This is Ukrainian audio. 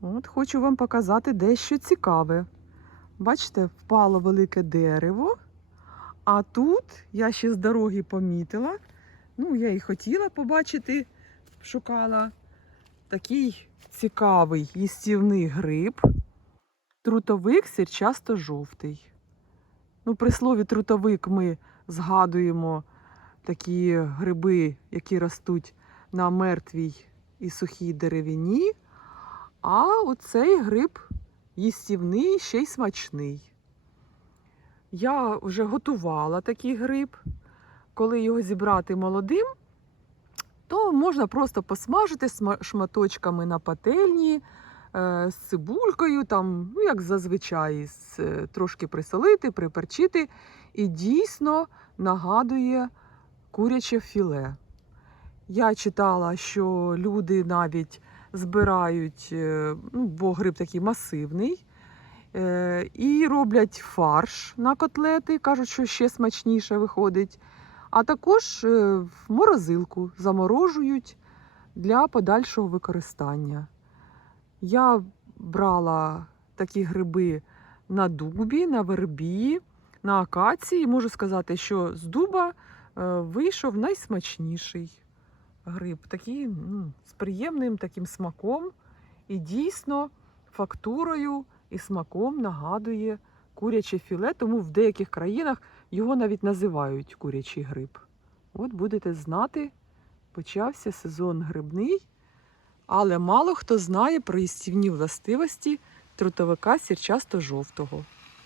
От хочу вам показати дещо цікаве. Бачите, впало велике дерево, а тут я ще з дороги помітила. Ну, я і хотіла побачити, шукала такий цікавий їстівний гриб. Трутовик сірчасто жовтий. Ну, при слові трутовик ми згадуємо такі гриби, які ростуть на мертвій і сухій деревині. А оцей гриб їстівний, ще й смачний. Я вже готувала такий гриб. Коли його зібрати молодим, то можна просто посмажити шматочками на пательні е, з цибулькою, там, ну, як зазвичай, е, трошки присолити, приперчити. І дійсно нагадує куряче філе. Я читала, що люди навіть збирають, е, ну, бо гриб такий масивний, е, і роблять фарш на котлети, кажуть, що ще смачніше виходить. А також е, в морозилку заморожують для подальшого використання. Я брала такі гриби на дубі, на вербі, на акації. Можу сказати, що з дуба вийшов найсмачніший гриб. Такий ну, з приємним таким смаком. І дійсно фактурою і смаком нагадує куряче філе, тому в деяких країнах його навіть називають курячий гриб. От будете знати, почався сезон грибний, але мало хто знає про їстівні властивості трутовика сірчасто жовтого.